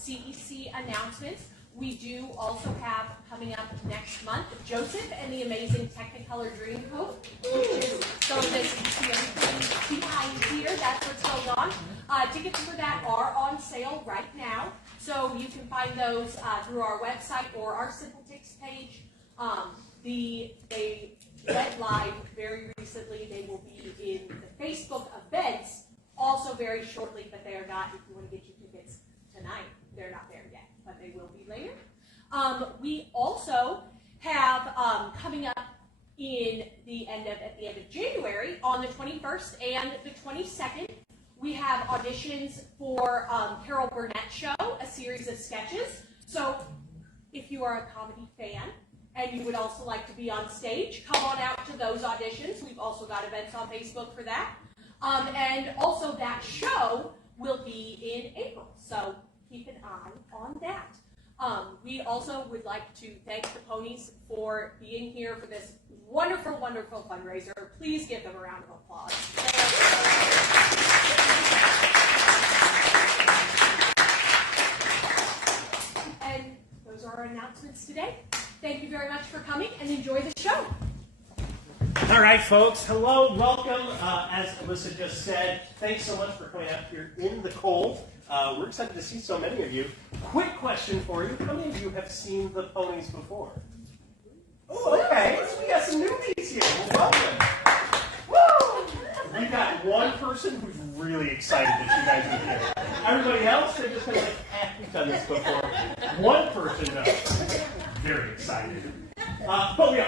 CEC announcements. We do also have coming up next month Joseph and the Amazing Technicolor Dreamcoat, which is some of this you see everything behind here. That's what's going on. Tickets for that are on sale right now, so you can find those through our website or our Simple Tix page. They went live very recently. They will be in the Facebook events also very shortly, but they are not. If you want to get your tickets tonight, they're not there yet, but they will be later. We also have coming up at the end of January on the 21st and the 22nd. We have auditions for Carol Burnett's show, a series of sketches. So if you are a comedy fan and you would also like to be on stage, come on out to those auditions. We've also got events on Facebook for that. And also that show will be in April, so keep an eye on that. We also would like to thank the Ponies for being here for this wonderful, wonderful fundraiser. Please give them a round of applause. And those are our announcements today. Thank you very much for coming and enjoy the show. All right, folks. Hello, welcome. As Alyssa just said, thanks so much for coming out here in the cold. We're excited to see so many of you. Quick question for you. How many of you have seen the Ponies before? Oh, okay. So we got some newbies here. Well, welcome. Woo! We got one person who's really excited that you guys are here. Everybody else, they're just kind of like, we've done this before. One person, though, very excited. But we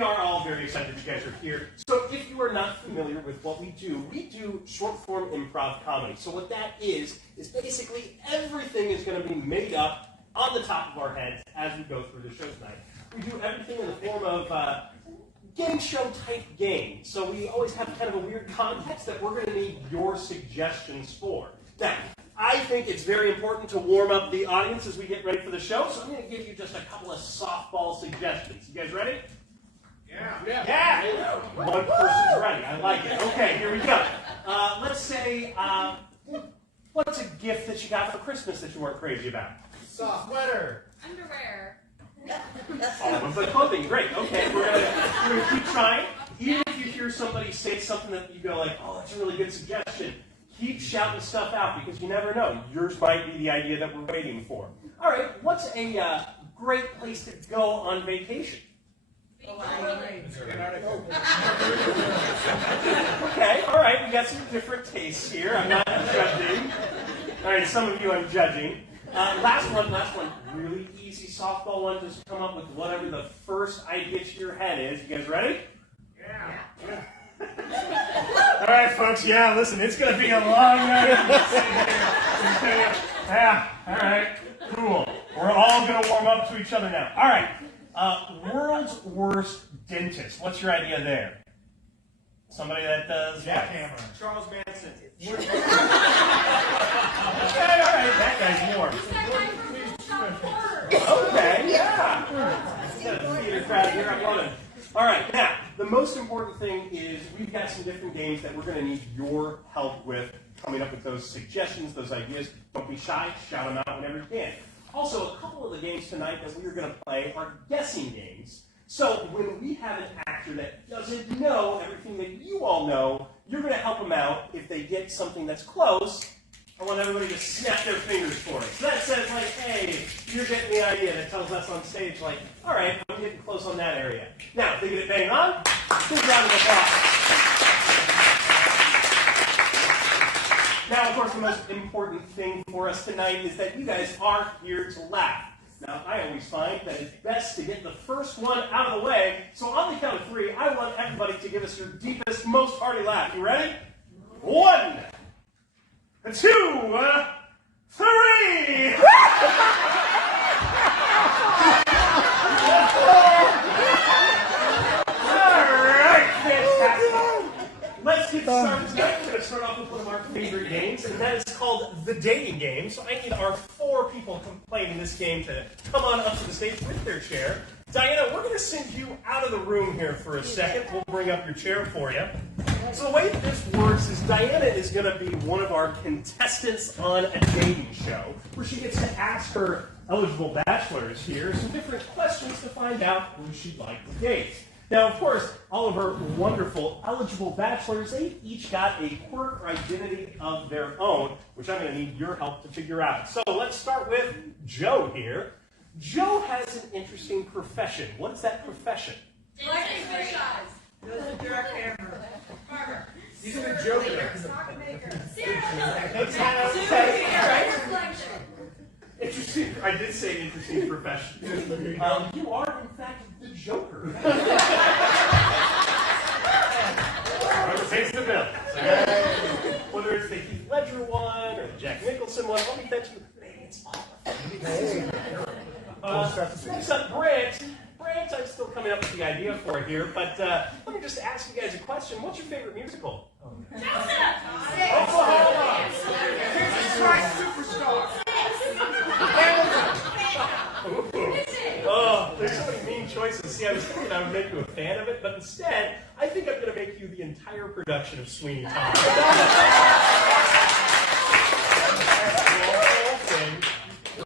are all very excited that you guys are here. So if you are not familiar with what we do short-form improv comedy. So what that is basically everything is going to be made up on the top of our heads as we go through the show tonight. We do everything in the form of game show type games. So we always have kind of a weird context that we're going to need your suggestions for. Now, I think it's very important to warm up the audience as we get ready for the show, so I'm going to give you just a couple of softball suggestions. You guys ready? Yeah! One person's ready. I like it. Okay, here we go. Let's say, what's a gift that you got for Christmas that you weren't crazy about? Sweater. Underwear. All of the clothing. Great. Okay, we're gonna keep trying. Even if you hear somebody say something that you go like, oh, that's a really good suggestion, keep shouting stuff out because you never know. Yours might be the idea that we're waiting for. All right, what's a great place to go on vacation? Okay, all right, we got some different tastes here. I'm not judging. All right, some of you I'm judging. Last one. Really easy softball one. Just come up with whatever the first idea to your head is. You guys ready? Yeah. All right, folks. Yeah, listen, it's going to be a long night. Yeah, all right, cool. We're all going to warm up to each other now. All right, world's worst dentist. What's your idea there? Somebody that does Jackhammer. Charles Manson. Okay, all right, that guy's warm. Okay, yeah. Theater crowd here, I'm loving it. All right, now, the most important thing is we've got some different games that we're going to need your help with, coming up with those suggestions, those ideas. Don't be shy, shout them out whenever you can. Also, a couple of the games tonight that we're going to play are guessing games. So when we have an actor that doesn't know everything that you all know, you're going to help them out. If they get something that's close, I want everybody to snap their fingers for it. So that says, like, hey, you're getting the idea. That tells us on stage, like, all right, I'm getting close on that area. Now, if they get it bang on, big round of applause. Now, of course, the most important thing for us tonight is that you guys are here to laugh. Now, I always find that it's best to get the first one out of the way. So on the count of three, I want everybody to give us your deepest, most hearty laugh. You ready? 1, 2, 3. Let's get started tonight. We're going to start off with one of our favorite games, and that is called the dating game. So I need our 4 people playing in this game to come on up to the stage with their chair. Diana, we're going to send you out of the room here for a second. We'll bring up your chair for you. So the way that this works is Diana is going to be one of our contestants on a dating show, where she gets to ask her eligible bachelors here some different questions to find out who she'd like to date. Now, of course, all of her wonderful eligible bachelors, they each got a quirk or identity of their own, which I'm going to need your help to figure out. So let's start with Joe here. Joe has an interesting profession. What is that profession? Electric fish eyes. Does a direct hammer. Farmer. He's a joker. Sock maker. Interesting. I did say interesting profession. You are, in fact, the Joker. Whoever pays the bill. Whether it's the Heath Ledger one or the Jack Nicholson one, let me bet you, maybe it's all of them. Next up, Brant. Brant, I'm still coming up with the idea for here, but let me just ask you guys a question. What's your favorite musical? Oklahoma. Jesus Christ Superstar. Oh, there's so many mean choices. See, I was thinking I would make you a fan of it, but instead, I think I'm going to make you the entire production of Sweeney Todd. The whole thing.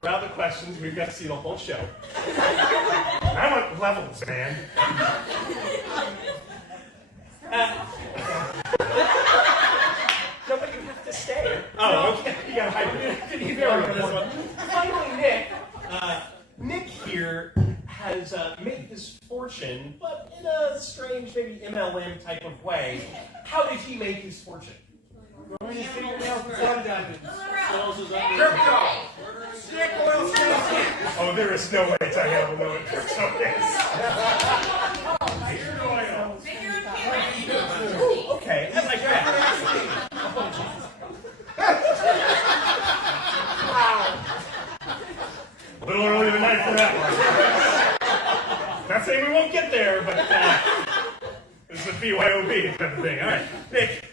Throughout the questions, we've got to see the whole show. I want levels, man. No, but you have to stay. Oh, okay. You got to hide it. Finally, Nick. Nick here has made his fortune, but in a strange, maybe MLM type of way. How did he make his fortune? Going to fingernails and sun dungeons. Crypto! Stick oil salesman. Oh, there is no way Diana will know what crypto is. Ooh, okay, I like that. A little early tonight for that one. Not saying we won't get there, but this is a BYOB type of thing. All right, Nick,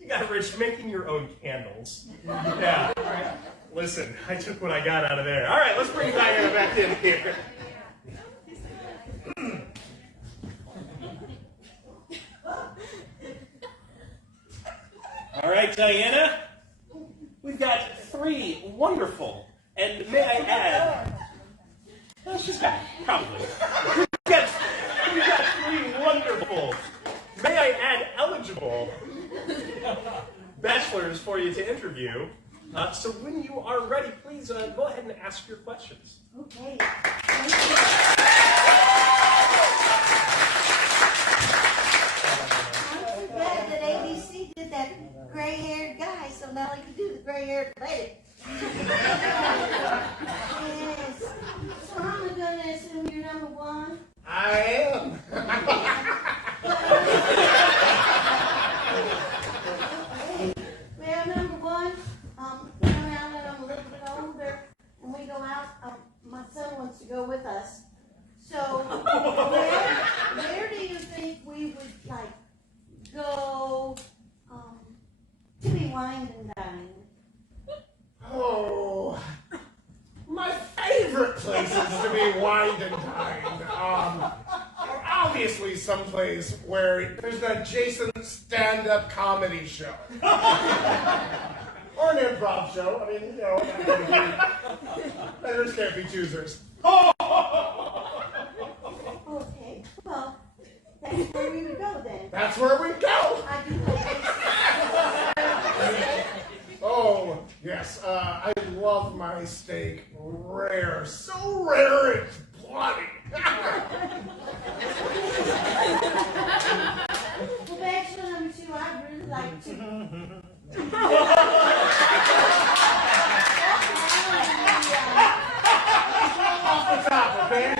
you got rich making your own candles. Yeah. All right. Listen, I took what I got out of there. All right, let's bring Diana back in here. All right, Diana, we've got 3 wonderful, and may I add, well, she's back, probably. We've got 3 wonderful, may I add, eligible bachelors for you to interview. So when you are ready, please go ahead and ask your questions. Okay. I'm too bad that ABC did that gray-haired guy, so now he can do the gray-haired lady. Yes. So I'm going to assume you're number 1. I am. Well, number 1, now that I'm a little bit older and we go out, my son wants to go with us. So, where do you think we would, like, go to be wined and dined? Oh, my favorite places to be wined and dined. Obviously someplace where there's an adjacent stand-up comedy show. Or an improv show. I mean, you know, beggars can't be choosers. Okay, well, that's where we would go then. That's where we go. I do Oh, yes. I love my steak rare. So rare it's bloody. Well, bachelor number 2, I'd really like to. Off the top, okay?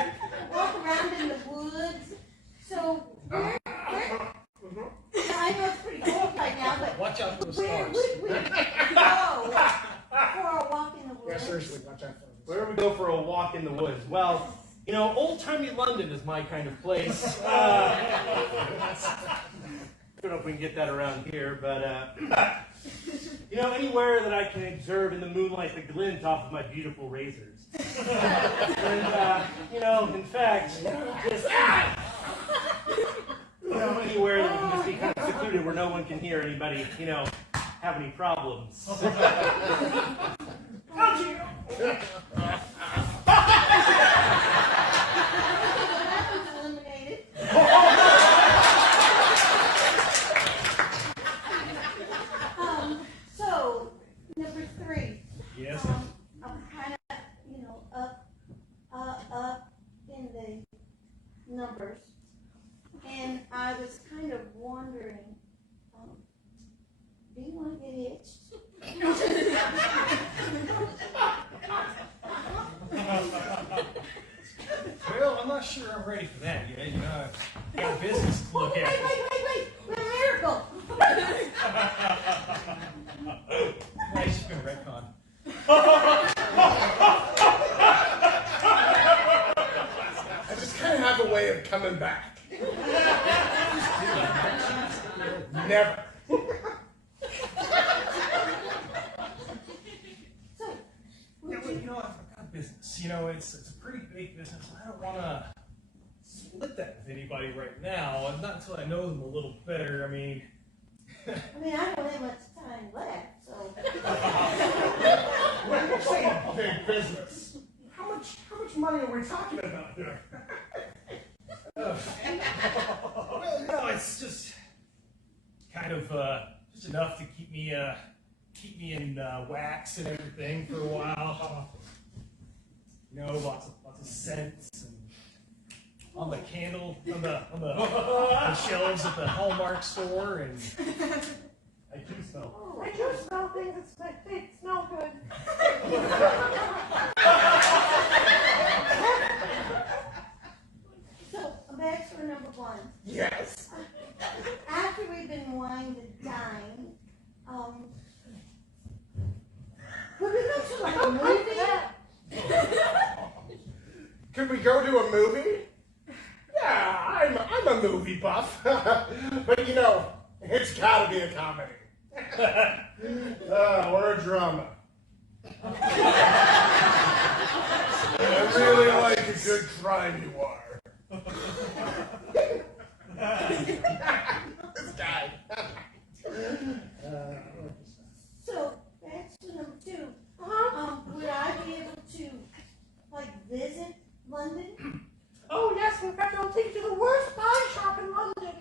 Walk around in the woods. So, where I know it's pretty cold right now, but Watch out for the where stars. would we go for a walk in the Yeah, woods? seriously, watch out for the Where do we go for a walk in the woods? Well, you know, old-timey London is my kind of place. I don't know if we can get that around here, but, you know, anywhere that I can observe in the moonlight the glint off of my beautiful razors. And, you know, in fact, just... know, anywhere that we can just be kind of secluded where no one can hear anybody, you know, have any problems. Eliminated. So, number 3. Yes. I'm kind of, up in the numbers. And I was kind of wondering, do you want to get hitched? Well, I'm not sure I'm ready for that yet. You know, I've got business to look Wait, at. we're a miracle. Nice, it's been a retcon. I just kind of have a way of coming back. Never. So, Yeah, well, you know, I've got business. You know, it's a pretty big business. I don't want to split that with anybody right now, and not until I know them a little better. I mean, I don't have much time left, so. When you say big business, how much money are we talking about here? well, no, it's just kind of just enough to keep me in wax and everything for a while. You know, lots of scents and on the shelves at the Hallmark store, and I do smell. I do smell things that smell good. So, back to number 1. Yes. After we've been wine to dine, could we go to like a movie? Can we go to a movie? Yeah, I'm a movie buff. But you know, it's gotta be a comedy. Or a drama. I really like a good crime noir. This guy. So, back to number 2. Would I be able to, like, visit London? Oh yes, in fact, I'll take you to the worst pie shop in London.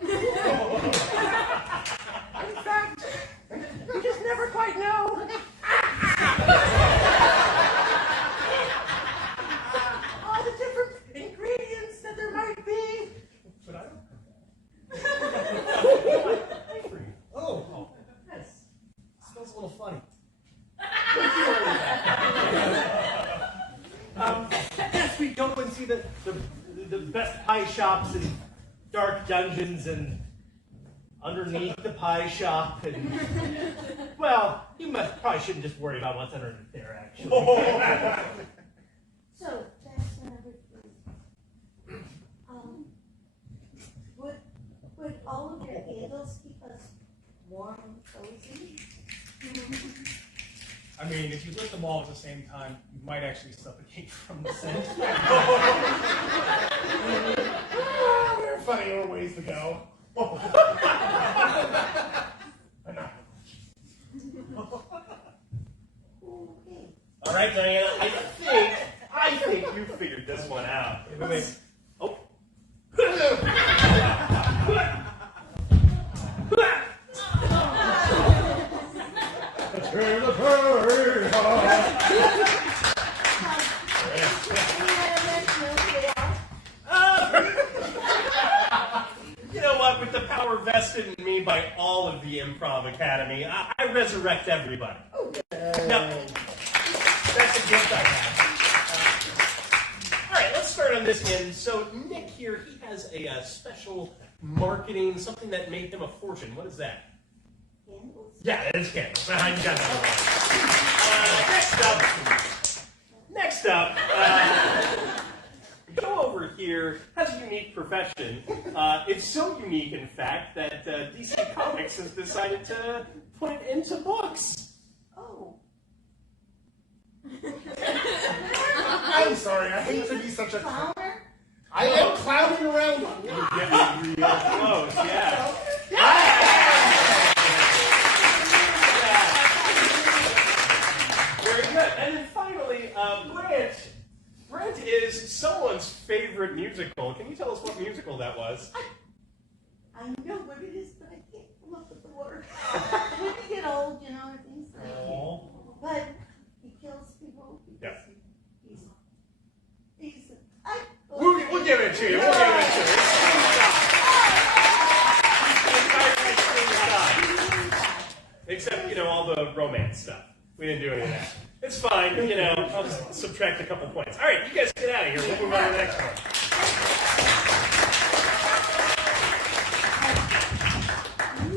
In fact, you just never quite know. All the different ingredients that there might be. But I don't. Oh, yes. Smells a little funny. Yes, we go and see the best pie shops and dark dungeons and underneath the pie shop. And, well, you probably shouldn't just worry about what's underneath there, actually. So, that's number 3. Would all of your candles keep us warm and cozy? I mean, if you lit them all at the same time, you might actually suffocate from the scent. There are funnier ways to go. Okay. All right, Diana, I think you figured this one out. Wait. Oh. Turn the party You know what? With the power vested in me by all of the Improv Academy, I resurrect everybody. No, that's a gift I have. All right, let's start on this end. So Nick here, he has a special marketing, something that made him a fortune. What is that? Candles? Yeah, it is candles. You got that one. Next up, go over here, has a unique profession. It's so unique, in fact, that DC Comics has decided to put it into books. Oh. I'm sorry, I hate to be such a... Founder? I am clowning around. You're getting real close, yeah. Very good. And then finally, Brant. Brant is someone's favorite musical. Can you tell us what musical that was? I know what it is, but I can't come up with the word. When you get old, you know, everything's like, but he kills people because Yeah. We'll give it to you. We'll give it to you. Except, all the romance stuff. We didn't do any of that. It's fine, I'll just subtract a couple points. All right, you guys get out of here. We'll move on to the next one.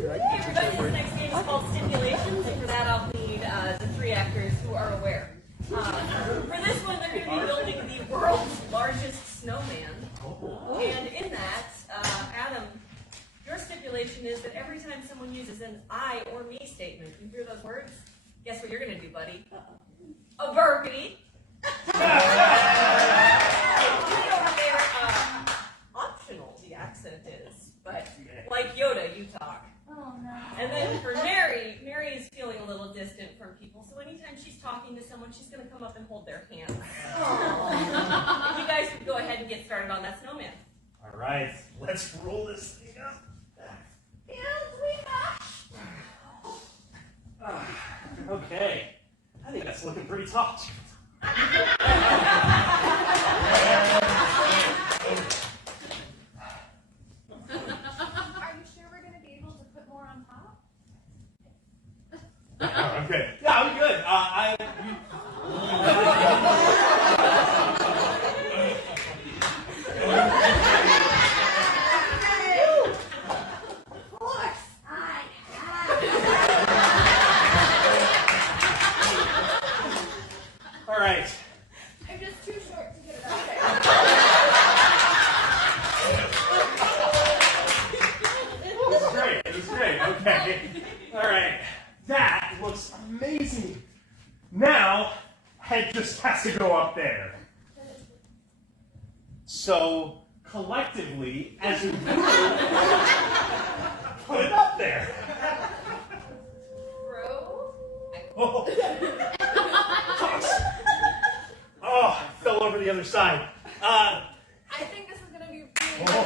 Hey everybody, this next game is called Stipulations, and for that I'll need the three actors who are aware. For this one, they're going to be building the world's largest snowman. And in that, Adam, your stipulation is that every time someone uses an I or me statement, you hear those words? Guess what you're going to do, buddy? A burpee. You know how they're optional, the accent is, but like Yoda, you talk. Oh no. And then for Mary is feeling a little distant from people, so anytime she's talking to someone, she's going to come up and hold their hand. If you guys could go ahead and get started on that snowman. All right, let's roll this thing up. Okay, I think that's looking pretty tough. Are you sure we're going to be able to put more on top? I'm good. Yeah, I'm good. Of course, I have. All right. I'm just too short to get it out there. This is great. This is great. Okay. All right. That looks amazing. Now, head just has to go up there. So, collectively, as a group, put it up there. Bro? Oh, oh, I fell over the other side. I think this is going to be really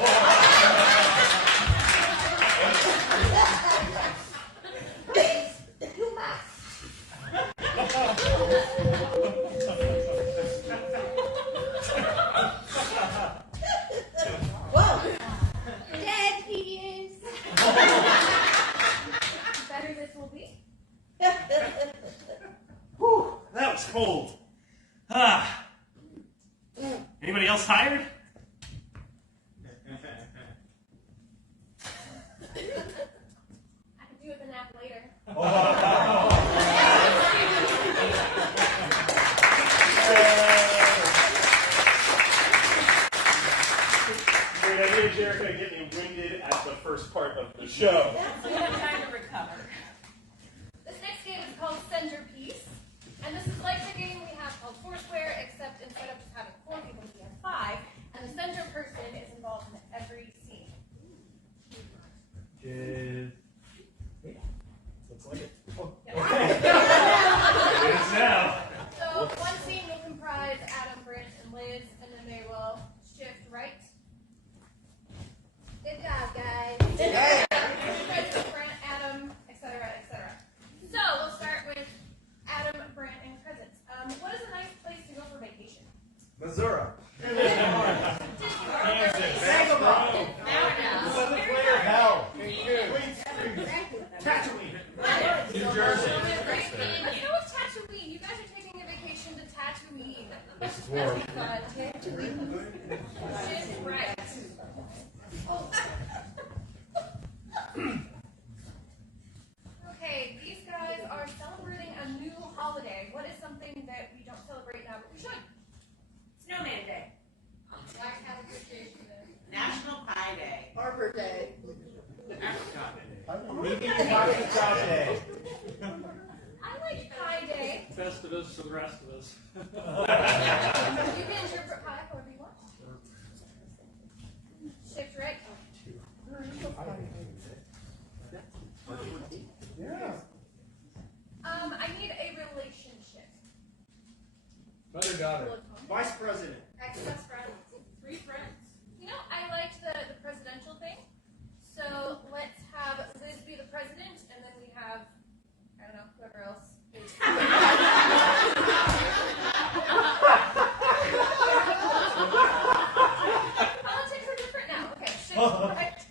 You must. Whoa. dead he is. Better this will be. Whew, that was cold. Anybody else tired? I could do with a nap later. Great idea, Jericho, getting winded at the first part of the show. So you have time to recover. This next game is called Centerpiece. And this is like the game we have called Foursquare, except instead of just having 4 people, we have 5. And the center person is involved in every scene. Looks like it. Yeah. It is now. So one scene will comprise Adam, Brent, and Liz, and then they will shift right. Good job, guys. Brent, Adam, etc., etc. So we'll start with Adam, Brent, and presents. What is a nice place to go for vacation? Missouri. Hell. Tatooine. New Jersey. Let's go with Tatooine. You guys are taking a vacation to Tatooine. This is warm. Tatooine. Shift right. Oh. Okay, these guys are celebrating a new holiday. What is something that we don't celebrate now, but we should? Snowman Day. Black Hat Appreciation Day. National Pie Day. Arbor Day. Vegan Chocolate Chop Day. I like Pie Day. Festivus for the rest of us. You can interpret pie however you want. Vice president. Ex-best friend. 3 friends. You know, I liked the presidential thing. So let's have Liz be the president, and then we have, I don't know, whoever else is. Politics are different now. Okay, shift right.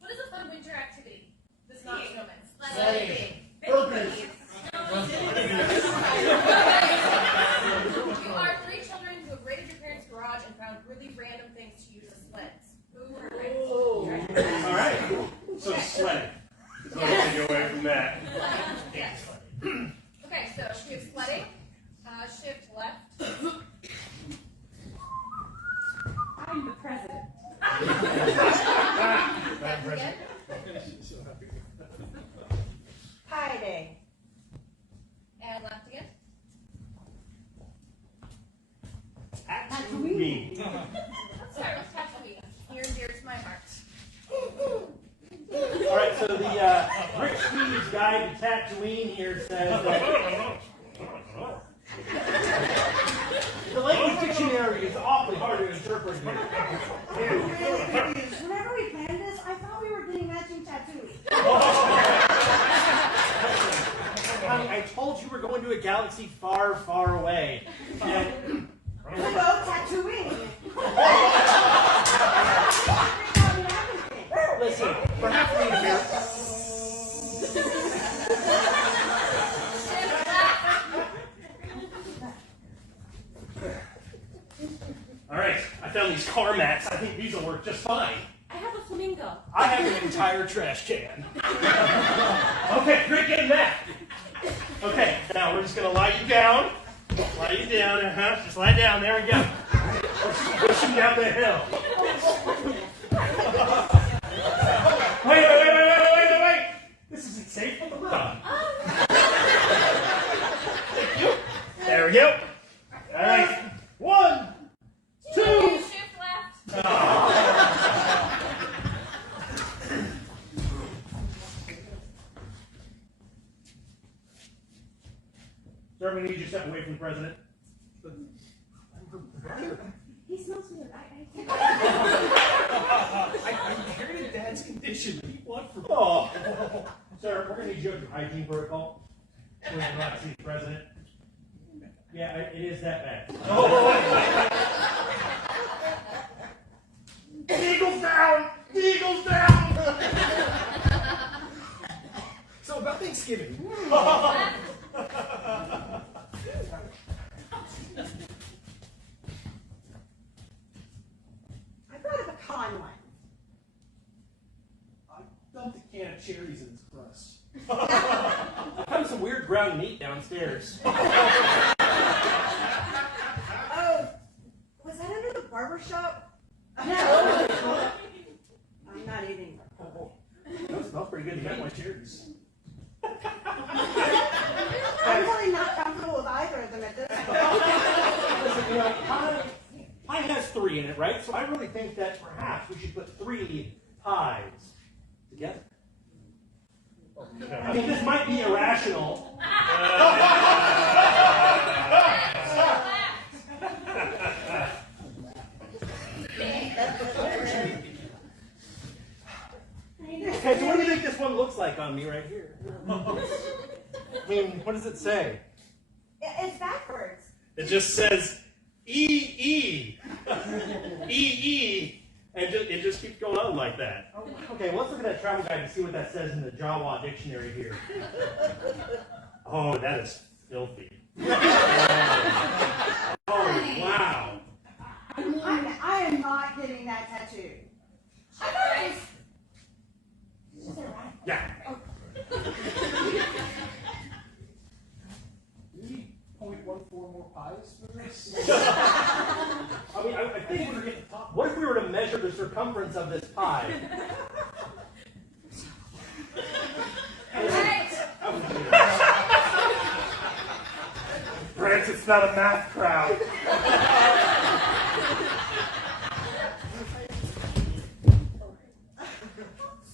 What is a fun winter activity? This is not snowman. Sledding. Burpees. You are 3 children who have raided your parents' garage and found really random things to use as sleds. Who are All right. So sledding. There's no getting away from that. Yes. Okay, so we have sledding. Shift left. I'm the president. Left again. Pie Day. And left again. Tatooine. Let's start with Tatooine. Near and dear to my heart. All right, so the Rick Steve's Guide to Tatooine here says that the language dictionary is awfully hard to interpret here. I'm really confused. Whenever we planned this, I thought we were getting matching tattoos. Honey, I told you we're going to a galaxy far, far away. And We'll go tattooing. listen, perhaps we need a mirror. Shift left. All right. I found these car mats. I think these will work just fine. I have a flamingo. I have an entire trash can. Okay, great getting that. Okay, now we're just gonna lie you down. Lie you down, Just lie down. There we go. We're pushing down the hill. Wait. This isn't safe. What the fuck? Thank you. There we go. All right. 1, 2. Shift left. Sir, we need you to step away from the president. He smells weird. I inherited Dad's condition. What do you want from me? Oh, sir, we're going to need you your hygiene protocol. We're going to see the president. Yeah, it is that bad. Eagles down! Eagles down! So about Thanksgiving. I brought a pecan one. I dumped a can of cherries in its crust. I found some weird ground meat downstairs. Oh, was that under the barber shop? No. I'm not eating. That smells pretty good. You got my cherries. I'm really not comfortable with either of them at this point. Listen, pie has 3 in it, right? So I really think that perhaps we should put 3 pies together. I mean, this might be irrational. Okay, so what do you think this one looks like on me right here? I mean, what does it say? It's backwards. It just says E-E. E-E. And it just keeps going on like that. Okay, well, let's look at that travel guide and see what that says in the Jawa dictionary here. Oh, that is filthy. Oh, wow. I am not getting that tattoo. I thought it was. Is that right? Yeah. We need 0.14 more pies for this? I mean, I think we're going to get the top. What if we were to measure the circumference of this pie? Grant, it's not a math crowd.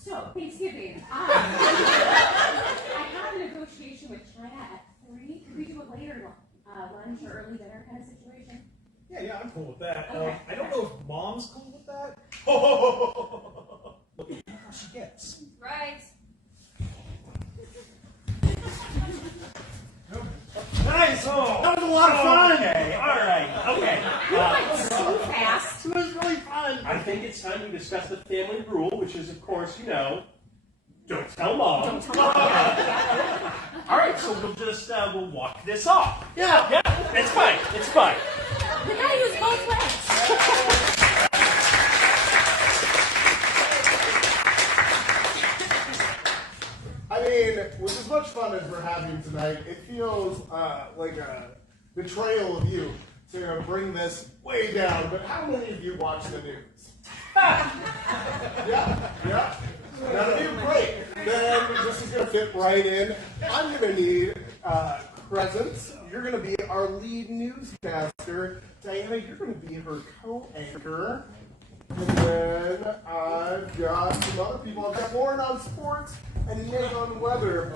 So, Thanksgiving. lunch or early dinner kind of situation? Yeah, I'm cool with that. Okay. I don't know if Mom's cool with that. Look at how she gets. Right. Nice. That was a lot of fun. Okay. All right. Okay. So fast. It was really fun. I think it's time to discuss the family rule, which is, of course, don't tell Mom. Don't tell Mom. All right, so we'll just we'll walk this off. Yeah, it's fine. It's fine. We gotta use both legs. I mean, with as much fun as we're having tonight, it feels like a betrayal of you to bring this way down. But how many of you watch the news? Yeah. That'll be great. Then this is going to fit right in. I'm going to need presents. You're going to be our lead newscaster. Diana, you're going to be her co-anchor. And then I've got some other people. I've got Lauren on sports and Nate on weather.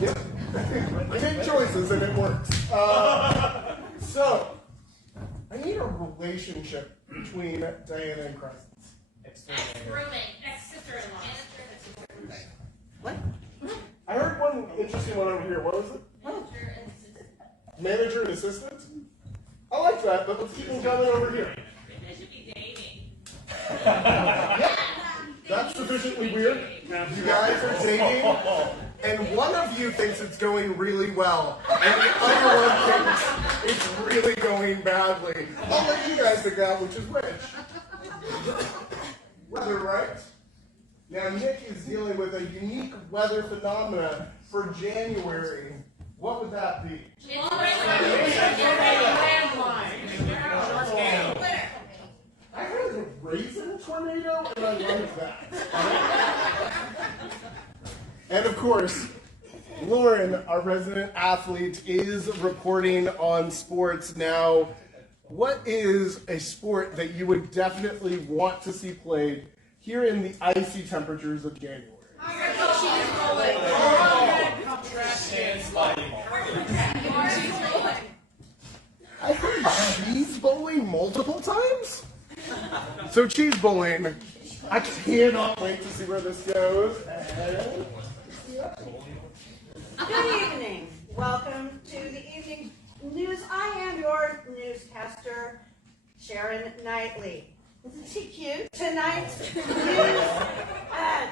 Yep. I make choices and it works. So, I need a relationship between Diana and Crescent. Ex-roommate, ex-sister-in-law. What? I heard one interesting one over here. What was it? Manager and assistant? I like that, but let's keep them coming over here. They should be dating. Yep. That's sufficiently weird. You guys are dating, and one of you thinks it's going really well, and the other one thinks it's really going badly. I'll let you guys figure out which is which. Weather, right? Now, Nick is dealing with a unique weather phenomena for January. What would that be? I heard a raisin tornado, and I love that. And of course, Lauren, our resident athlete, is reporting on sports now. What is a sport that you would definitely want to see played here in the icy temperatures of January? I heard cheese bowling multiple times? So cheese bowling, I cannot wait to see where this goes. Good evening. Welcome to the evening news. I am your newscaster, Sharon Knightley. Isn't she cute? Tonight's news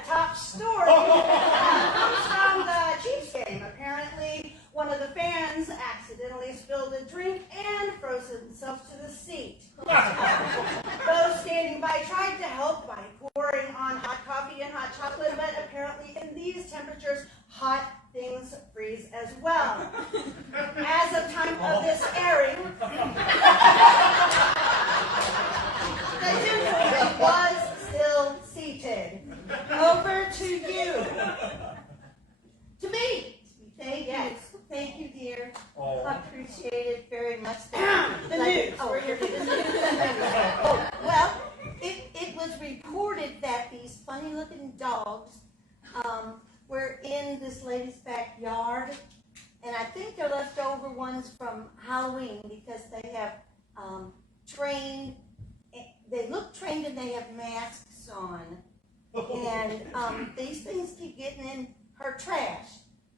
top story comes from the Chiefs game. Apparently, one of the fans accidentally spilled a drink and froze himself to the seat. Those standing by tried to help by pouring on hot coffee and hot chocolate, but apparently in these temperatures, hot things freeze as well. As of time of this airing, the gentleman was still seated. Over to you. To me. Yes. Thank you, dear. Appreciate it very much. The news. Well, it was reported that these funny-looking dogs were in this lady's backyard, and I think they're leftover ones from Halloween because they have trained. They look trained and they have masks on, and these things keep getting in her trash.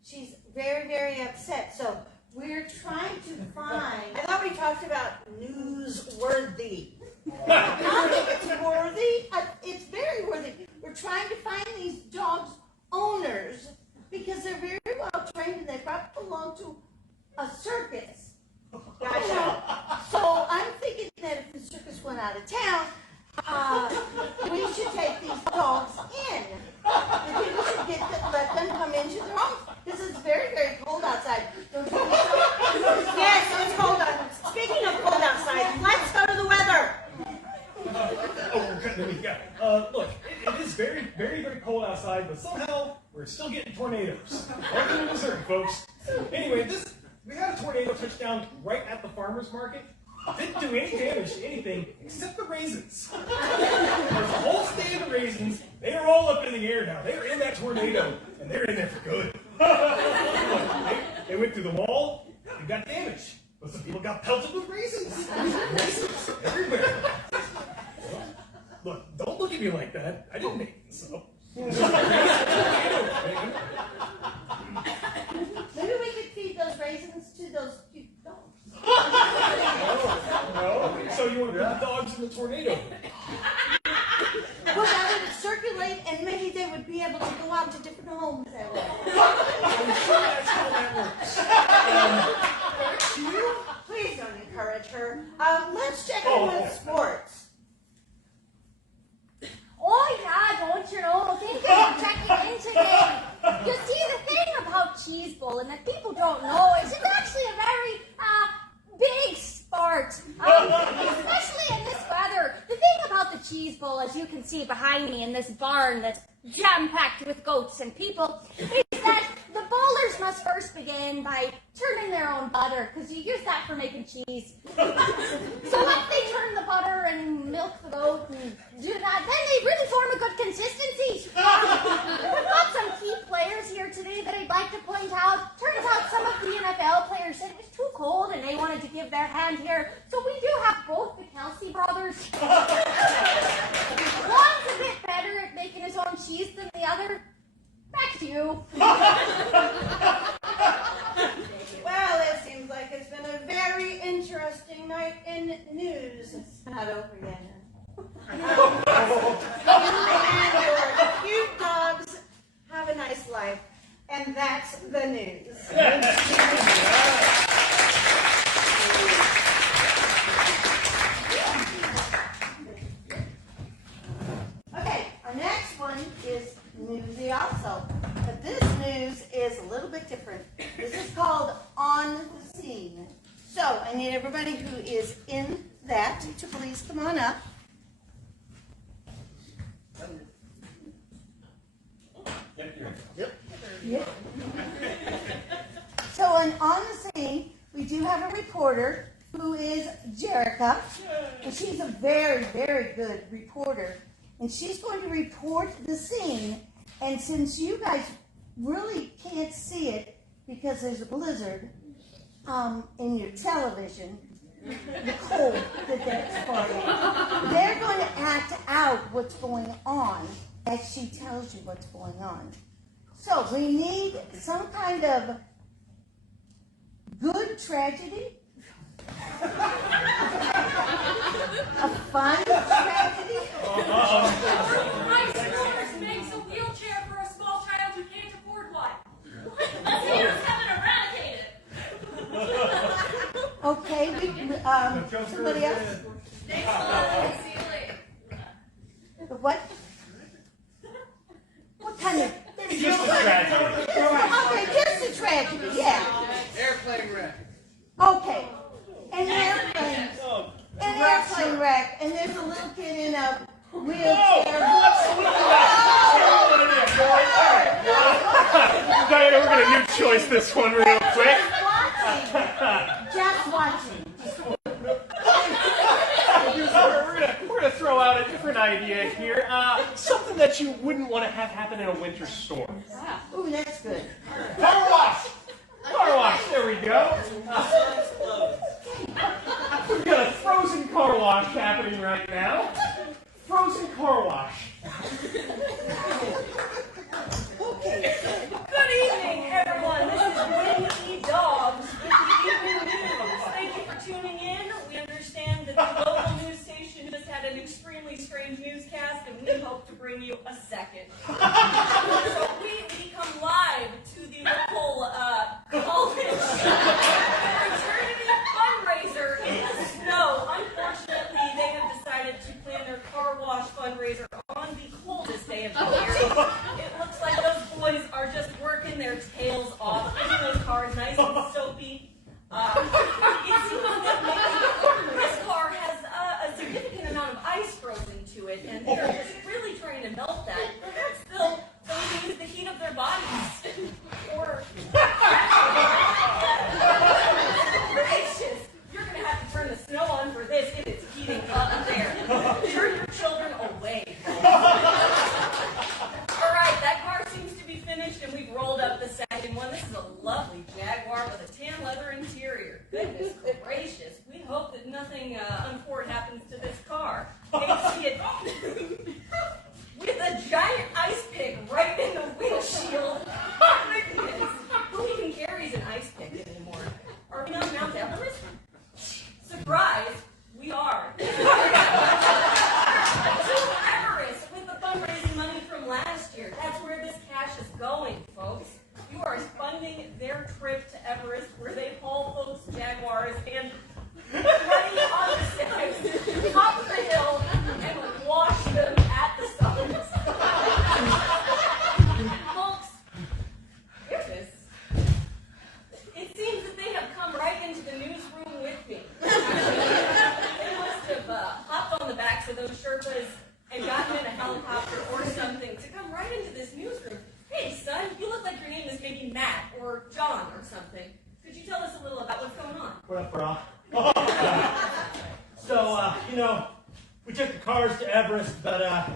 She's very, very upset. So we're trying to find. I thought we talked about newsworthy. I think it's worthy. It's very worthy. We're trying to find these dogs' owners because they're very well trained and they probably belong to a circus. Gotcha. So I'm thinking that if the circus went out of town, we should take these dogs in. I think we should let them come into their homes because it's very, very cold outside. Don't you think so? Yes, it's cold outside. Speaking of cold outside, let's go to the weather. Look, it is very, very, very cold outside, but somehow we're still getting tornadoes. Welcome to Missouri, folks. Anyway, we had a tornado touch down right at the farmer's market. Didn't do any damage to anything except the raisins. There's a whole stand of raisins. They are all up in the air now. They're in that tornado, and they're in there for good. They went through the wall, it got damaged. But some people got pelted with raisins. Raisins everywhere. Look, don't look at me like that. I didn't make this up. Maybe we could feed those raisins to those cute dogs. No. So you want to put the dogs in the tornado? Well, that would circulate, and maybe they would be able to go out to different homes that way. I'm sure that's how that works. Please don't encourage her. Let's check in with sports. Oh yeah, don't you know? Thank you for checking in today. You see, the thing about cheese bowling that people don't know is it's actually a very big sport, especially in this weather. The thing about the cheese bowl, as you can see behind me in this barn that's jam-packed with goats and people, is that the bowlers must first begin by turning their own butter, because you use that for making cheese. So once they turn the butter and milk the goat and do that, then they really form a good consistency. We've got some key players here today that I'd like to point out. Turns out some of the NFL players said it was too cold and they wanted to give their hand here. So we do have both the Kelsey brothers. One's a bit better at making his own cheese than the other. Back to you. Well, it seems like it's been a very interesting night in news. It's not over yet. You and your cute dogs have a nice life, and that's the news. Okay, our next one is newsy also, but this news is a little bit different. This is called On the Scene. So I need everybody who is in that to please come on up. Yep. So on the scene, we do have a reporter who is Jerica, and she's a very, very good reporter. And she's going to report the scene. And since you guys really can't see it because there's a blizzard in your television, the cold that's party, they're going to act out what's going on as she tells you what's going on. So we need some kind of good tragedy, a fun tragedy. My stores makes a wheelchair for a small child who can't afford one. Let's see who's having eradicated. Okay, somebody else? Thanks a lot. See you later. What? What kind of? Just a tragedy. Okay, just a tragedy, yeah. Airplane wreck. Okay, an airplane wreck, and there's a little kid in a wheelchair. Diana, we're going to new choice this one real quick. Just watching. We're going to throw out a different idea here. Something that you wouldn't want to have happen in a winter storm. Ooh, that's good. Car wash! Car wash, there we go. We've got a frozen car wash happening right now. Frozen car wash. Good evening, everyone. This is Winnie Dogs with the Evening News. Thank you for tuning in. We understand that the local news station just had an extremely strange newscast, and we hope to bring you a second. So we come live to the local college fraternity fundraiser in the snow. Unfortunately, they have decided to plan their car wash fundraiser on the coldest day of the year. It looks like those boys are just working their tails off, getting those cars nice and soapy. It seems that maybe this car has a significant amount of ice frozen to it, and they're just really trying to melt that. Perhaps they'll use the heat of their bodies. Or... Gracious! You're going to have to turn the snow on for this. It is heating up there. Turn your children away. All right, that car seems to be finished, and we've rolled up the second one. This is a lovely Jaguar with a tan leather interior. or John or something. Could you tell us a little about what's going on? What up, bro? So, we took the cars to Everest, but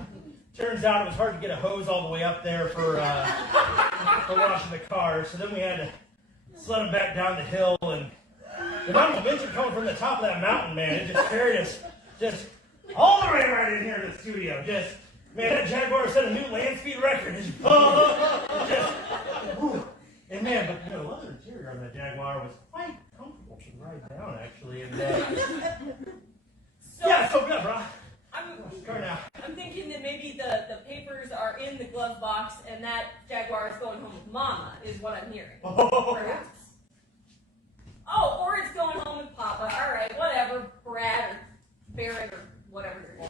turns out it was hard to get a hose all the way up there for washing the cars. So then we had to sled them back down the hill, and the amount of momentum coming from the top of that mountain, man, it just carried us just all the way right in here to the studio. Just, man, that Jaguar set a new land speed record. Just, and man, but the leather interior on that Jaguar was quite comfortable to ride down, actually. And yeah, so good, bro. I'm thinking that maybe the papers are in the glove box, and that Jaguar is going home with Mama, is what I'm hearing. Perhaps. Oh, or it's going home with Papa. All right, whatever. Brad or Barrett or whatever your name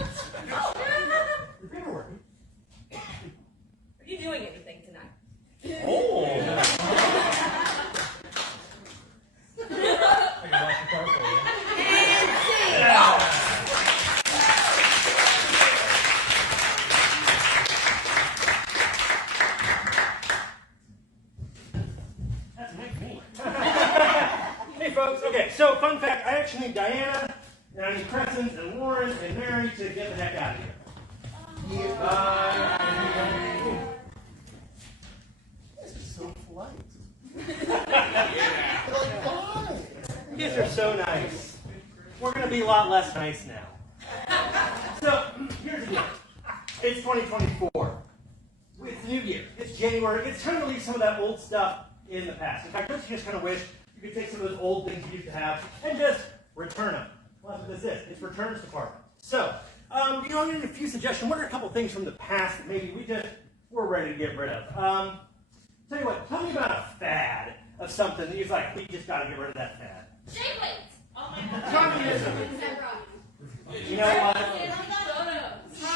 is. Are you doing anything tonight? Oh! I can watch the car for you. That's my me. Hey folks, okay, so fun fact, I actually need Diana, and I need Crescent, and Lauren, and Mary to get the heck out of here. So polite. You guys are so nice. We're going to be a lot less nice now. So, here's the deal. It's 2024. It's New Year. It's January. It's time to leave some of that old stuff in the past. In fact, don't you just kind of wish you could take some of those old things you used to have and just return them? Well, that's what this is. It's returns department. So, I'm going to need a few suggestions. What are a couple things from the past that maybe we're ready to get rid of? Tell you what, tell me about a fad of something that you're like, we just got to get rid of that fad. Shake weights. Oh my God. Communism. You know what?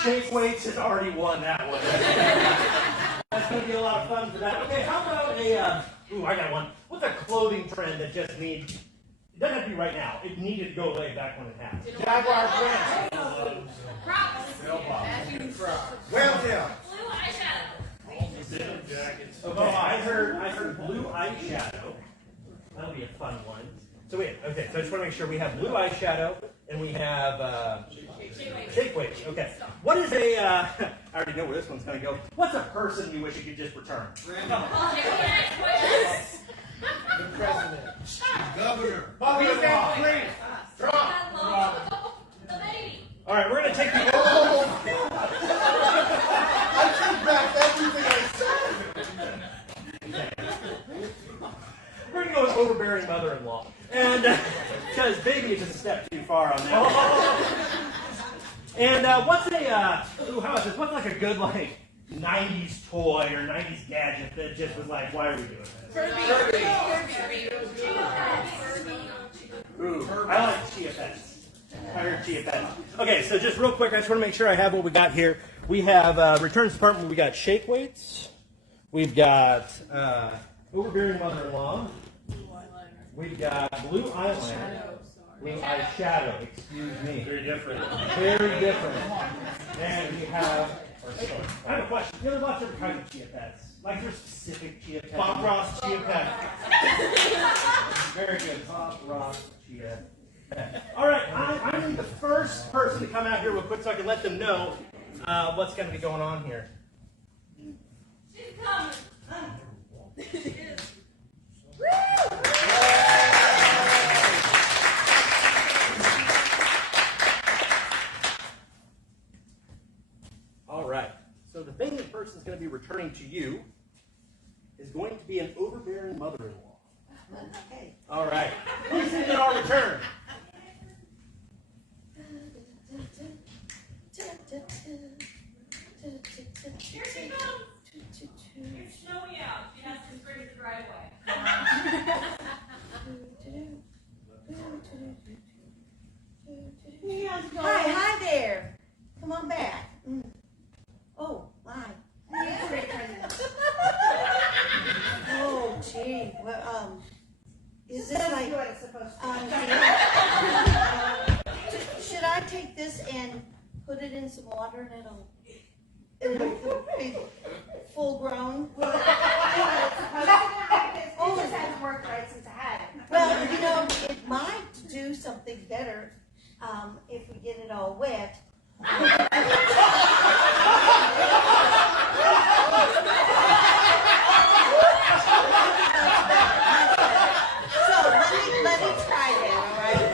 Shake weights has already won that one. That's going to be a lot of fun for that. Okay, how about I got one. What's a clothing trend that just needs, it doesn't have to be right now. It needed to go away back when it happened. Jaguar pants. Whale tail. Blue eyeshadow. Oh, I heard blue eyeshadow. That'll be a fun one. So so I just want to make sure we have blue eyeshadow and we have shake weights. Okay. What is a? I already know where this one's going to go. What's a person you wish you could just return? The president. Governor. Trump. All right, we're going to take the. I take back everything I said. We're going to go with overbearing mother-in-law, and because baby is just a step too far on that. And what's a? How about this? What's like a good '90s toy or '90s gadget that just was like, why are we doing this? Furby. Ooh, I like chia pets. I heard chia pets. Okay, so just real quick, I just want to make sure I have what we got here. We have returns department. We got shake weights. We've got overbearing mother-in-law. We've got blue eyeliner. Blue eyeshadow. Excuse me. Very different. Very different. And we have. I have a question. There's lots of different kinds of chia pets. Like there's specific chia pets. Bob Ross chia pet. Very good. Bob Ross chia pet. All right. I need the first person to come out here real quick so I can let them know what's going to be going on here. She's coming. All right. So the thing that person's going to be returning to you is going to be an overbearing mother-in-law. Okay. All right. Who's in our return? Here she comes. It's snowy out. She has to bring the driveway. Hi there. Come on back. Oh, my. Oh, gee. Well, is this like? Should I take this and put it in some water and it'll be full grown? all wet. So let me try that, all right?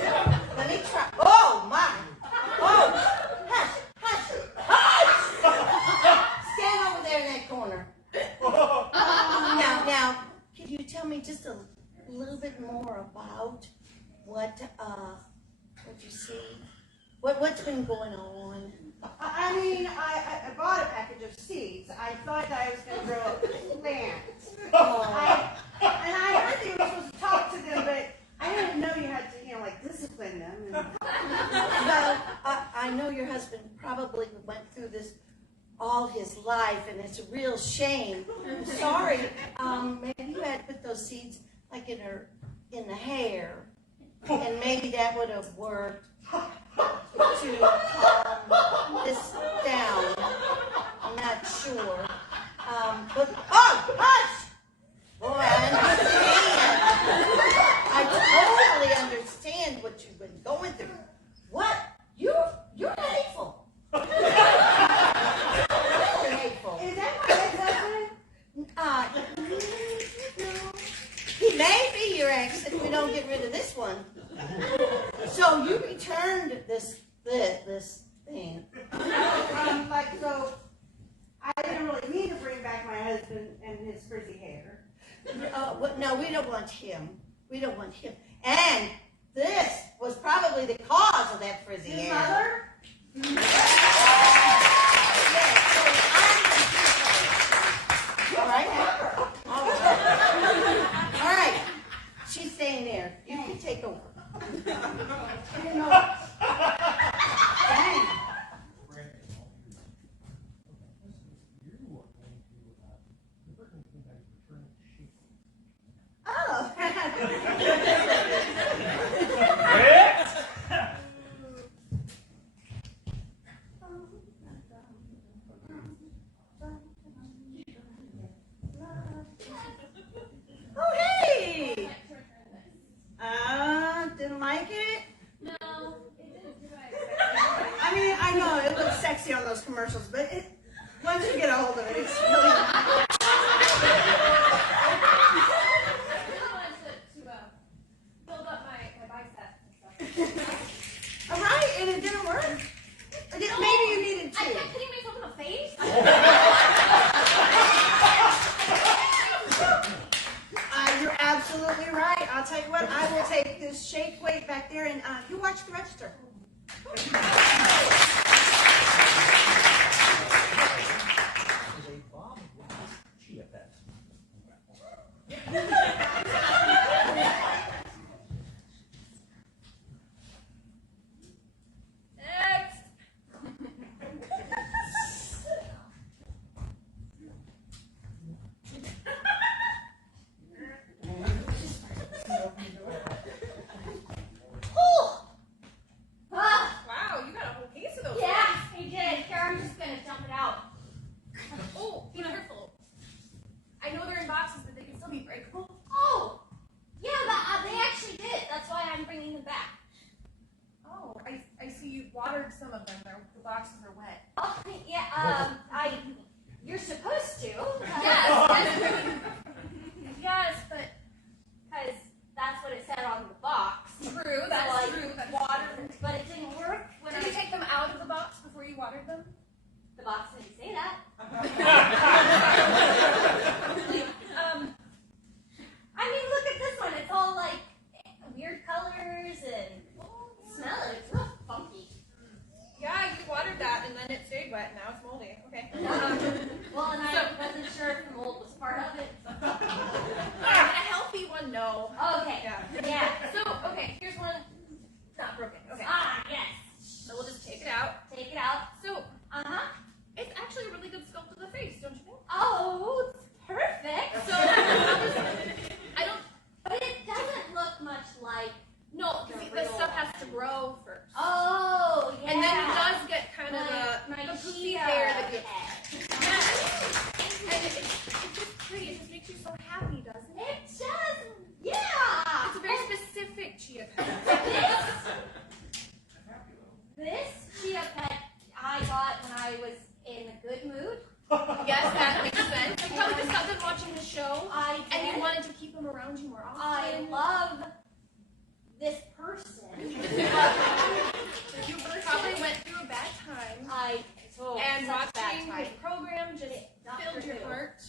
Let me try. Oh my! Oh, hush, hush, hush! Stand over there in that corner. Now, can you tell me just a little bit more about what you see? What's been going on? I mean, I bought a package of seeds. I thought that I was going to grow a plant. And I heard that you were supposed to talk to them, but I didn't know you had to, like discipline them. Well, I know your husband probably went through this all his life, and it's a real shame. I'm sorry. Maybe you had to put those seeds like in the hair, and maybe that would have worked to calm this down. I'm not sure. But hush! Boy, I totally understand what you've been going through. What? You're hateful. You're hateful. Is that my ex-husband? He may be your ex if we don't get rid of this one. So you returned this thing. So I didn't really mean to bring back my husband and his frizzy hair. No, we don't want him. We don't want him. And this was probably the cause of that frizzy His hair. mother? All right. All right. She's staying there. You can take over. Dang. Oh. Oh, hey! Didn't like it? No, it didn't do what I I mean, I know it looks sexy on those commercials, but once you get a hold of it, it's really not. I wanted to build up my biceps and stuff. All right, and it didn't work? Maybe you needed I to. kept hitting myself in the face. You're absolutely right. I'll tell you what, I will take this shake weight back there and you watch the register. Next. Wow, you got a whole case of those. Yeah, I did. Here, I'm just gonna dump it out. Oh, be careful. I know they're in boxes, but they can still be breakable. Oh, yeah, but they actually did. That's why I'm bringing them back. Oh, I see you watered some of them. The boxes are wet. Oh, yeah, you're supposed to. Yes. Yes, but Because that's what it said on the box. true. That's So I true. That's watered, but it didn't work when Did you take them out of the box before you watered them? the box didn't say that. I mean, look at this one. It's all like weird colors and smell it. It's real funky. Yeah, you watered that and then it stayed wet. Now it's moldy. Okay. Well, and I wasn't sure if the mold was part of it. A healthy one, no. Okay. Yeah. So, okay, here's one. Not broken. Okay. Ah, yes. So we'll just take it out. Take it out. So, Uh-huh. it's actually a really good sculpt of the face, don't you think? Oh, it's perfect. So, I don't. But it doesn't look much like. No, the stuff has to grow first. Oh, yeah. And then it does get kind of my the poofy chia hair that you. head. Yeah. And it's just pretty. It just makes you so happy, doesn't it? It does. Yeah. It's a very specific chia pet. This cheetah pet I got when I was in a good mood. Yes, that makes sense. You probably just got done watching the show, I and did. you wanted to keep him around you more often. I love this person. You probably went through a bad time, and watching his program just filled your heart.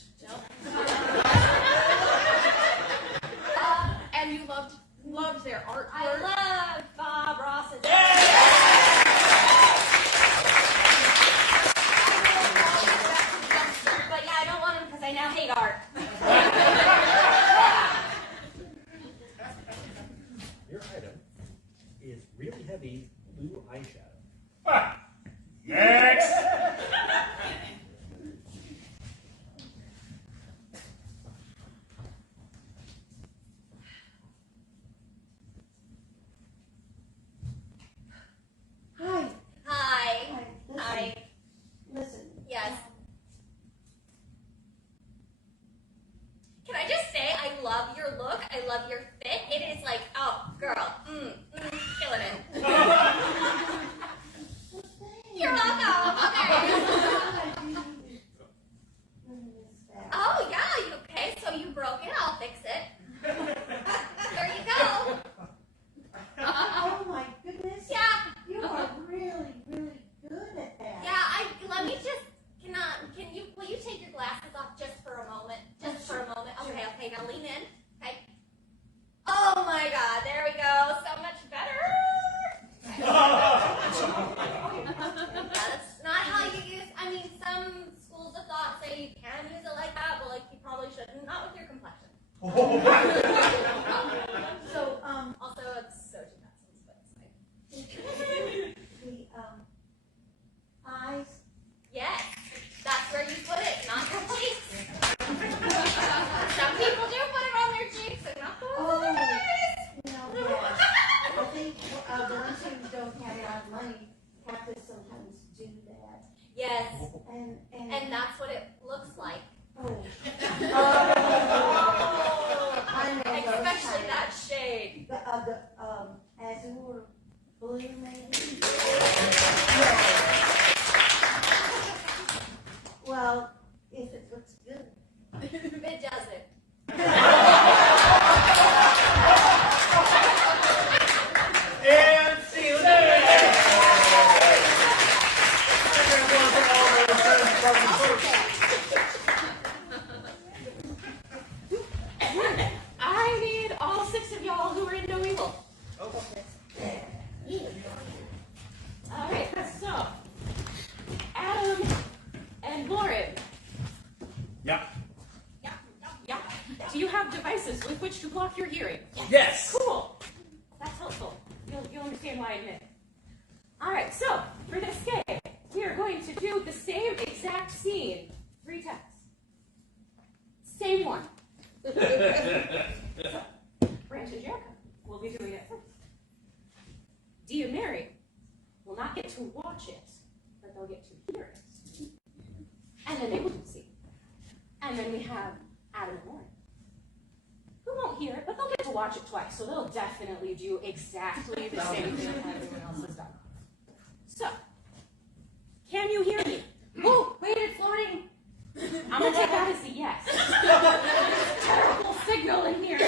And you loved their artwork. I love Bob Ross's. But yeah, I don't want him because I now hate art. Your item is really heavy blue eyeshadow. Next. Hi. Hi. Listen. Hi. Listen. Yes. Can I just say I love your look. I love your fit. It is like, oh, girl, killing it. You're welcome. Okay. Oh yeah. Okay. So you broke it. I'll fix it. There you go. Oh my goodness. Yeah. You are really, really good at that. Yeah. Let me just. Will you take your glasses off just for a moment? Just for a moment. Okay. Now lean in. Okay. Oh my God. There we go. So much better. That's not how you use. I mean, some schools of thought say you can use it like that, but like you probably shouldn't. Not with your complexion. So, Also, it's so too but it's fine. the eyes. Yes, that's where you put it, not your cheeks. Some people do put it on their cheeks and not those on their eyes. No, yes. I think the ones who don't have a lot of money have to sometimes do that. Yes, And that's what it looks like. oh. I know those Especially kind. that shade. The azure blue maybe. Well, if it looks good. It doesn't. And see you later. I need all 6 of y'all who are in no evil. All right, so Adam and Lauren. Yeah. Yeah. Do you have devices with which to block your hearing? Yes. Cool. That's helpful. You'll understand why in a minute. All right, so for this game, we are going to do the same exact scene 3 times. Same one. So, Branch and Jericho will be doing it first. Dee and Mary will not get to watch it, but they'll get to hear it. And then they will do the scene. And then we have Adam and Lauren, who won't hear it, but they'll get to watch it twice, so they'll definitely do exactly the same thing everyone else has done. So, can you hear me? Oh, wait, it's loading. I'm going to take that as a yes. Terrible signal in here.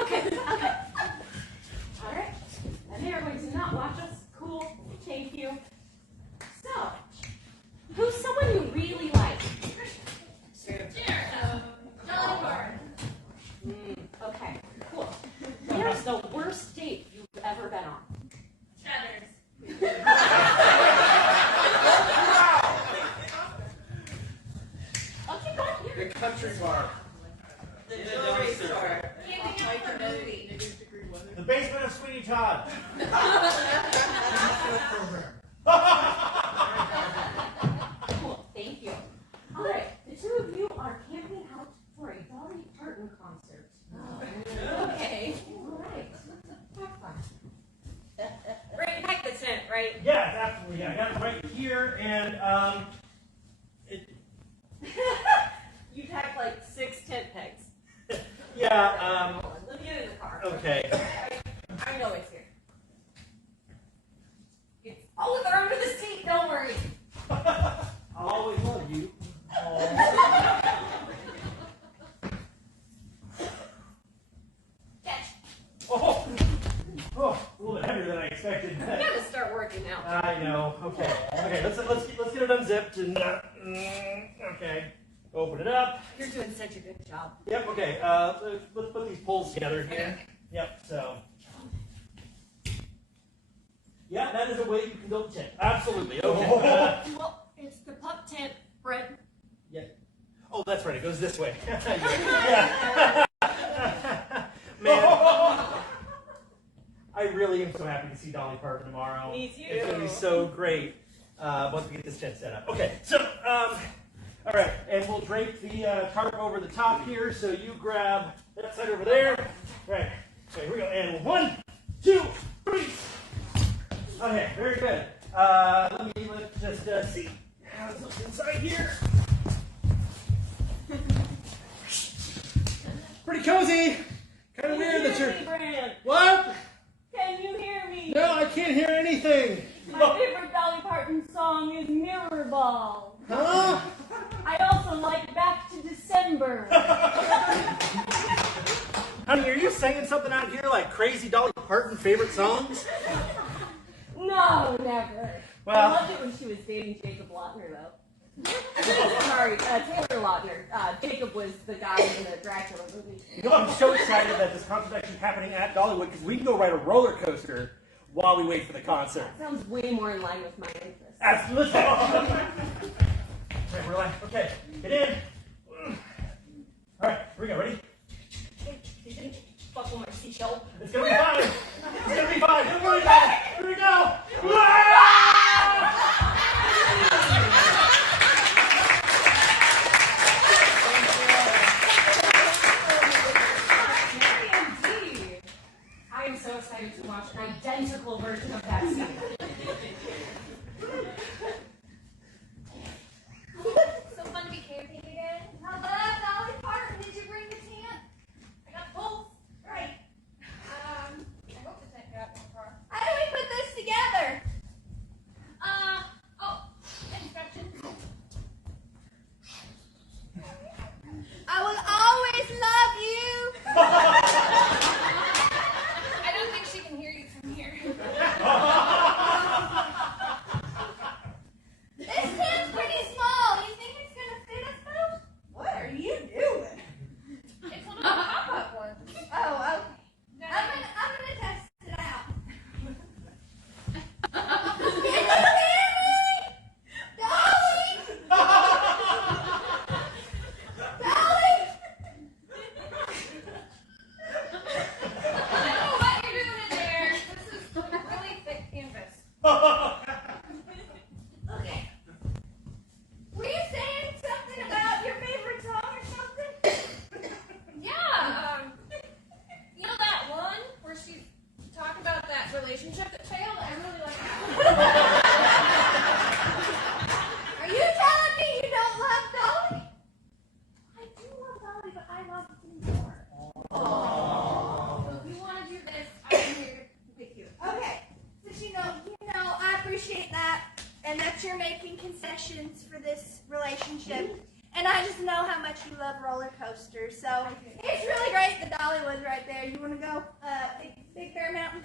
Okay. All right. And they are going to not watch us. Cool. Thank you. So, who's someone you really like? Okay, cool. Here's the worst date you've ever been on. I'll keep going here. The country bar. The basement of Sweeney Todd. Cool, thank you. All right, the 2 of you are camping out for a Dolly Parton concert. Okay. All right. Have fun. Bring back the tent, right? Yes, absolutely. I got it right here, and You packed like 6 tent pegs. yeah. Let me get in the car. Okay. I know it's here. Oh, they're under the seat. Don't worry. I'll always love you. Catch. Oh, a little bit heavier than I expected. You gotta start working now. I know. Okay. Let's get it unzipped and okay. Open it up. You're doing such a good job. Yep. Okay. Let's put these poles together here. Yep. So. Yeah, that is a way you can build a tent. Absolutely. Okay. Well, it's the pup tent, Brett. Yeah. Oh, that's right. It goes this way. Yeah. Man, I really am so happy to see Dolly Parton tomorrow. Me too. It's going to be so great once we get this tent set up. Okay, so, all right, and we'll drape the tarp over the top here. So you grab that side over there. Right. Okay, here we go. And 1, 2, 3. Okay, very good. Let's just see. What's inside here? Pretty cozy. Kind of weird that you're. Brand. What? Can you hear me? No, I can't hear anything. My favorite Dolly Parton song is Mirror Ball. Huh? I also like Back to December. Honey, are you saying something out here like crazy Dolly Parton favorite songs? No, never. Well- I loved it when she was dating Jacob Lautner, though. Sorry, Taylor Lautner. Jacob was the guy in the Dracula movie. You know, I'm so excited that this concert actually happening at Dollywood because we can go ride a roller coaster while we wait for the concert. Sounds way more in line with my interests. Absolutely. Okay, relax. Okay, get in. All right, here we go. Ready? You didn't fuck with my seatbelt. It's gonna be fine. It's gonna be fine. Don't worry about it. Here we go. Ah! I am so excited to watch an identical version of that scene. So fun to be camping again. How about Dolly Parton? Did you bring the tent? I got both. Right. I hope the tent got in the car. How do we put this together? Instructions. I will always love you. I don't think she can hear you from here. This tent's pretty small. You think it's gonna fit us both? What are you doing? It's one of the pop-up ones. Oh, okay. I'm gonna test it out. Can you hear me? Dolly? Dolly? I don't know what you're doing in there. This is really thick canvas. Okay. Were you saying something about your favorite song or something? Yeah, you know that one where she's talking about that relationship that failed? I really like that. Are you telling me you don't love Dolly? I do love Dolly, but I love you more. So if you want to do this, I'm here with you. Okay. Since you know, I appreciate that, and that you're making concessions for this relationship. And I just know how much you love roller coasters, so it's really great that Dollywood's right there. You want to go Big Bear Mountain?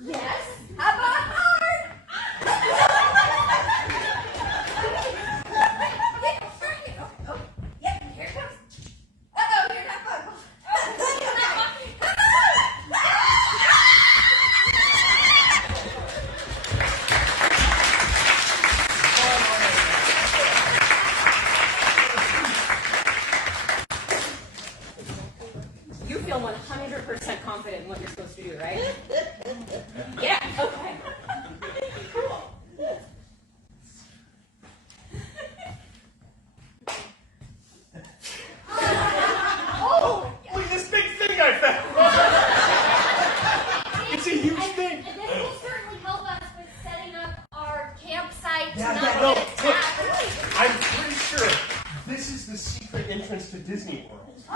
Yes. How about hard? Yep, here it comes. Uh-oh, you're not fun. You feel 100% confident in what you're supposed to do, right? Yeah, okay. Cool. Oh! Look at this big thing I found. It's a huge thing. And this will certainly help us with setting up our campsite Yeah, tonight. no, It's look, happening. I'm pretty sure this is the secret entrance to Disney World. So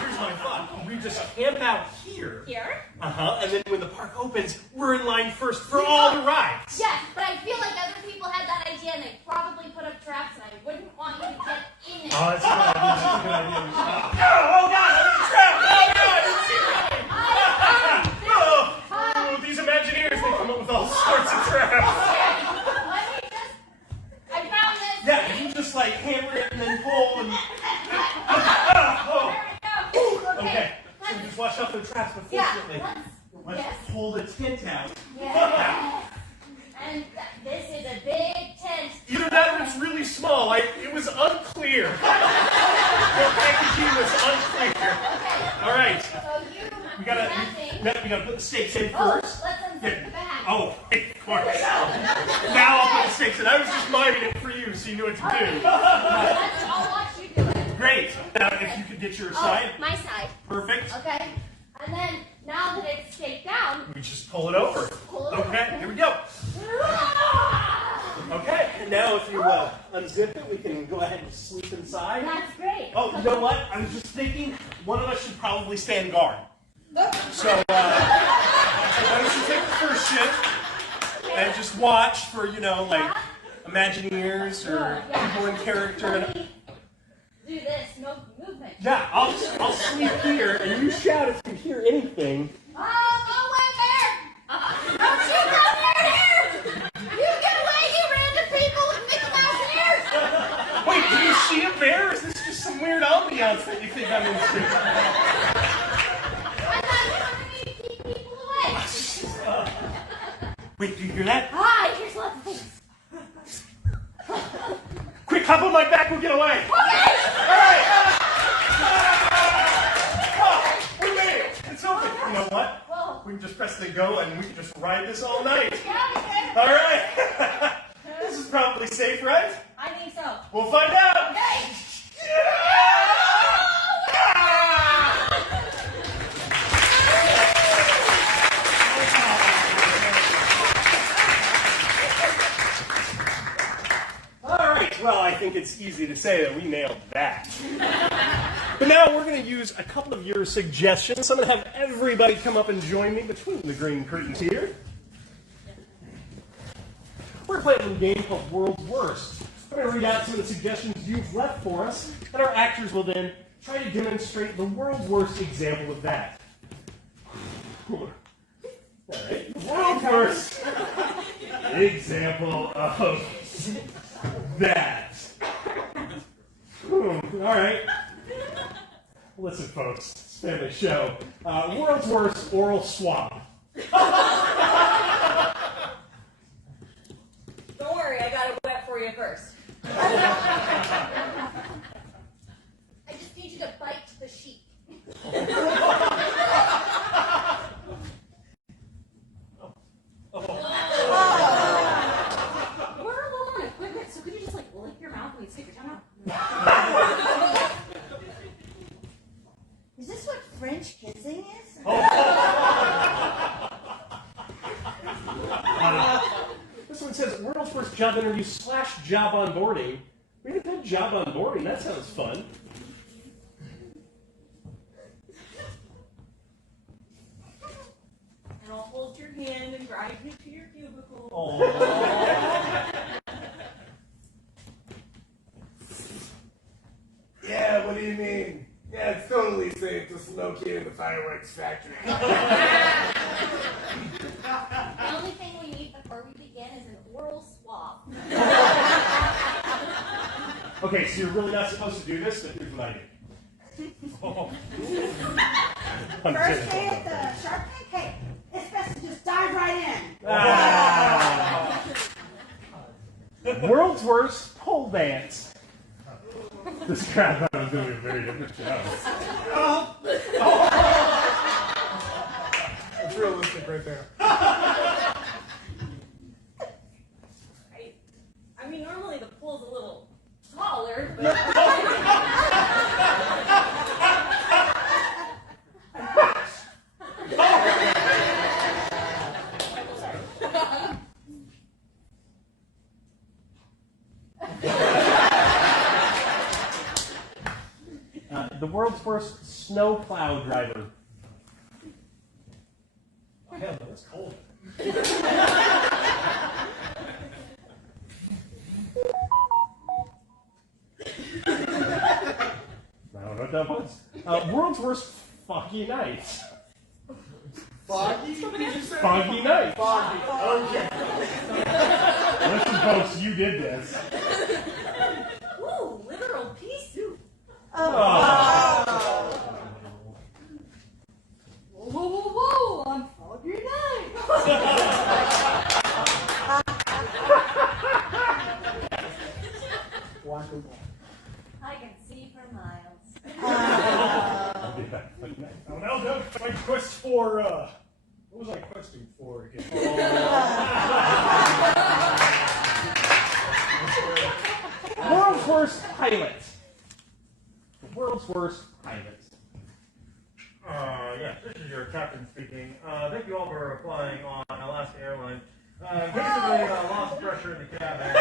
here's my thought. We just camp out here. Here? And then when the park opens, we're in line first for all the rides. rides. Yes, but I feel like other people had that idea and they probably put up traps and I wouldn't want you to get in it. Oh, that's a good idea. That's a good idea. Oh, God, I'm in a trap. Oh, God, it's oh, these Imagineers, they come up with all sorts of traps. I found this. Yeah, you just like hammer it and then pull and... Okay, so just watch out for the traps, but fortunately, let's pull the tent out. Yeah. And this is a big tent. Either that or it's really small. It was unclear. The packaging was unclear. Okay. All right. So We gotta put the stakes in Oh, first. let's unzip the bag. Oh, of course. Now I'll put the stakes in. I was just miming it for you, so you knew what to do. I'll watch you do it. Great. Now, if you could get your side. My side. Perfect. Okay. And then, now that it's staked down, We just pull it over. Pull it over. Okay, here we go. Okay, and now if you unzip it, we can go ahead and sleep inside. that's great. Oh, you know what? I was just thinking one of us should probably stand guard. So, why don't you take the first shift and just watch for, like Imagineers or people in character. Do this, no movement. Yeah, I'll sleep here and you shout if you hear anything. Oh, go away there! Don't you go near here! You get away, you random people with Mickey Mouse ears! Wait, do you see a bear? Or is this just some weird ambiance that you think I'm into? I thought you wanted me to keep people away. Wait, do you hear that? Ah, here's lots of things. Quick, hop on my back, we'll get away. Okay! All right. We made it. It's open. You know what? Whoa. We can just press the go and we can just ride this all night. Yeah, All right. This is probably safe, right? I think so. We'll find out. Okay! All right. Well, I think it's easy to say that we nailed that. But now we're going to use a couple of your suggestions. I'm going to have everybody come up and join me between the green curtains here. We're playing a little game called World's Worst. I'm going to read out some of the suggestions you've left for us, and our actors will then try to demonstrate the world's worst example of that. All right. World's worst example of that. All right. Listen, folks, it's a family show. World's worst oral swab. Don't worry, I got it wet for you first. I just need you to bite the sheep. We're low on equipment, so could you just lick your mouth when you stick your tongue out? Is this what French kissing is? This one says, world's first job interview / job onboarding. We haven't done job onboarding. That sounds fun. And I'll hold your hand and drive you to your cubicle. Oh. Yeah, what do you mean? Yeah, it's totally safe to smoke here in the fireworks factory. The only thing we need before we begin is an oral swab. Okay, so you're really not supposed to do this, but here's what I do. First day at the Shark Tank, hey, it's best to just dive right in. World's worst pole dance. This guy thought I was doing a very different job. That's realistic right there. I mean, normally the pool's a little taller, but... The world's first snowplow driver. Oh, hell no, it's cold. what that was. World's worst foggy night. Foggy? Foggy night. Foggy. Okay. Listen, folks, you did this. Ooh, literal pea soup. Whoa, on foggy night. I can see for miles. Now that my quest for, what was I questing for again? World's worst pilot. The world's worst pilot. Yes, this is your captain speaking. Thank you all for flying on Alaska Airlines. Basically, lost pressure in the cabin.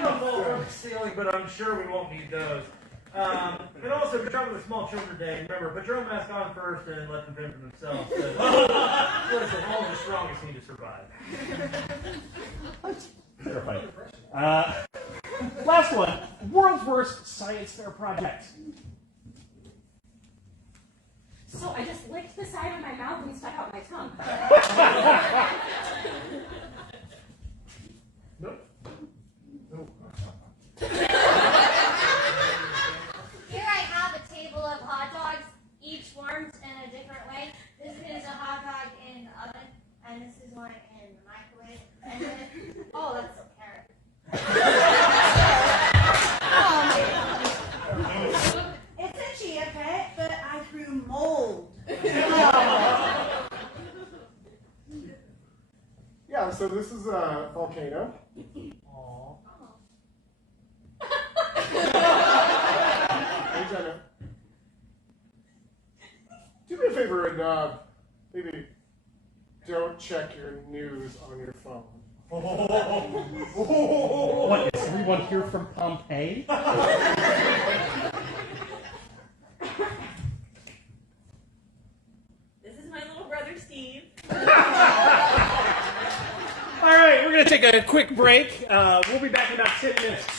No fault from the ceiling, but I'm sure we won't need those. And also, if you're traveling with small children today, remember, put your own mask on first and let them fend for themselves. Listen, only the strongest need to survive. Terrifying. Last one. World's worst science fair project. So I just licked the side of my mouth and stuck out my tongue. Nope. Here I have a table of hot dogs, each warmed in a different way. This is a hot dog in the oven, and this is one in the microwave. And then, oh, that's a carrot. It's a chia pet, but I threw mold. Yeah, so this is a volcano. Hey, Jenna. Do me a favor and maybe don't check your news on your phone. What, is everyone here from Pompeii? This is my little brother Steve. All right, we're going to take a quick break. We'll be back in about 10 minutes.